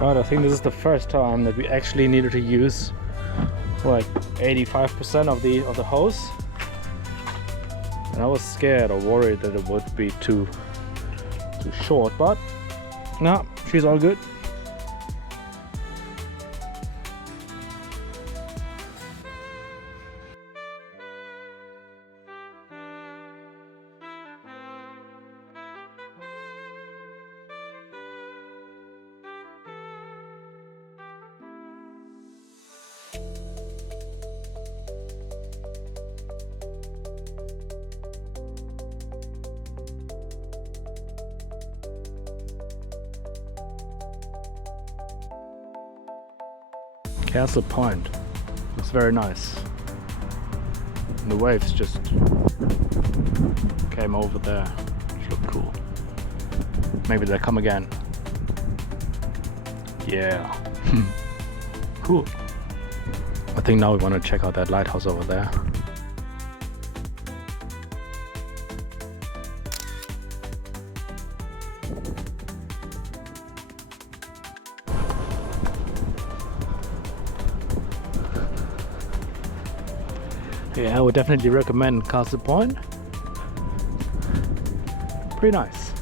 Right, I think this is the first time that we actually needed to use like 85% of the hose, and I was scared or worried that it would be too short, but no, she's all good. Castlepoint. It's very nice. And the waves just came over there, which looked cool. Maybe they'll come again. Yeah. Cool. I think now we want to check out that lighthouse over there. Yeah, I would definitely recommend Castlepoint. Pretty nice.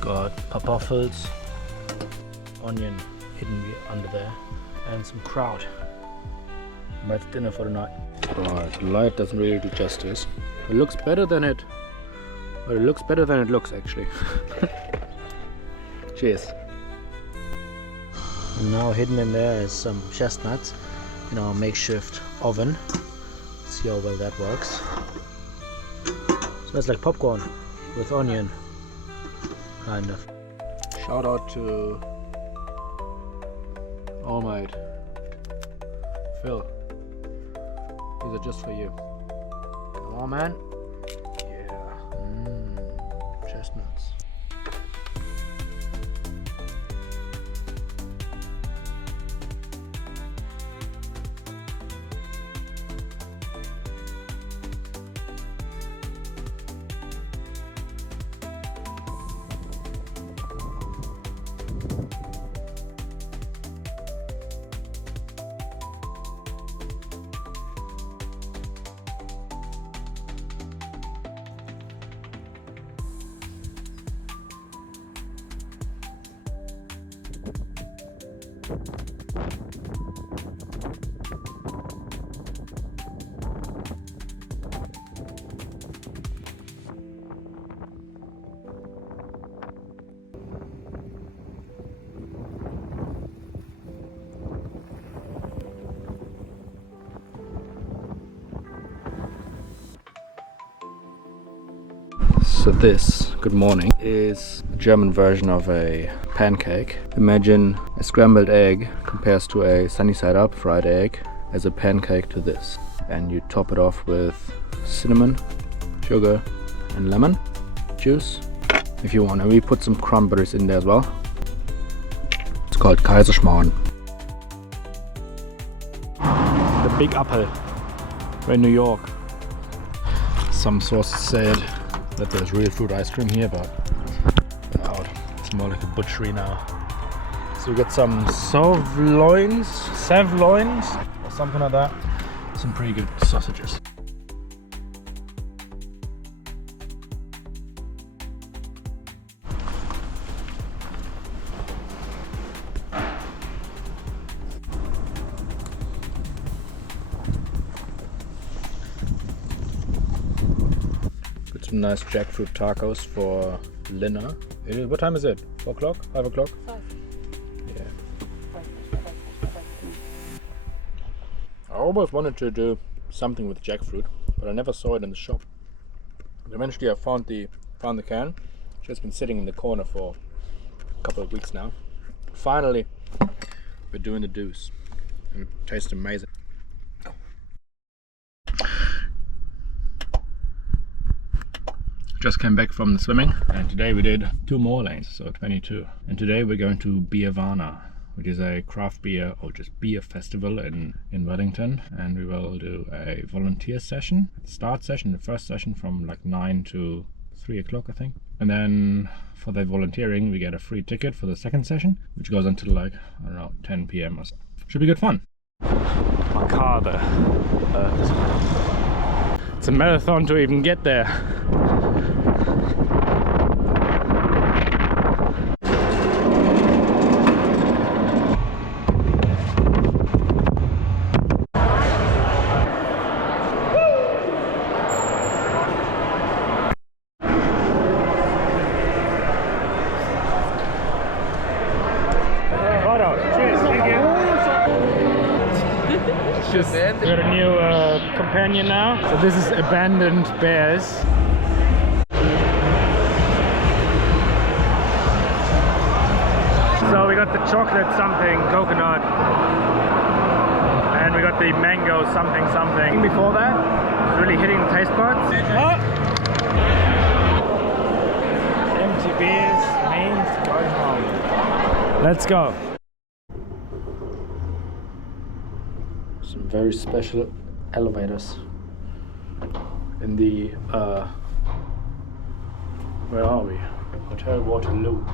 Got papa-fields, onion hidden under there, and some kraut. That's dinner for the night. Right, the light doesn't really do justice. It looks better than it, but it looks better than it looks actually. Cheers. And now hidden in there is some chestnuts in our makeshift oven. Let's see how well that works. So that's like popcorn with onion, kind of. Shout out to all mate Phil. These are just for you. Come on, man. Yeah. Chestnuts. So this, good morning, is a German version of a pancake. Imagine a scrambled egg compares to a sunny side up fried egg as a pancake to this. And you top it off with cinnamon, sugar and lemon juice if you want. And we put some cranberries in there as well. It's called Kaiserschmarrn. The Big Apple in New York. Some sources said that there's real fruit ice cream here, but it's more like a butchery now. So you get some sirloins or something like that. Some pretty good sausages. Some nice jackfruit tacos for Lina. What time is it? 4 o'clock? 5 o'clock? 5. Yeah. I almost wanted to do something with jackfruit, but I never saw it in the shop. And eventually I found the can. It's just been sitting in the corner for a couple of weeks now. Finally, we're doing the deuce. And it tastes amazing. Just came back from the swimming, and today we did 2 more lanes, so 22. And today we're going to Beervana, which is a craft beer or just beer festival in Wellington, and we will do a volunteer session, start session, the first session from like 9 to 3 o'clock I think, and then for that volunteering we get a free ticket for the second session, which goes until like, I don't know, 10 p.m. or so. Should be good fun. My car there. It's a marathon to even get there. Just got a new companion now. So this is Abandoned Bears. So we got the chocolate something, coconut, and we got the mango something something. Before that, it's really hitting the taste buds. Oh! Empty beers means going home. Let's go. Some very special elevators in the where are we? Hotel Waterloo.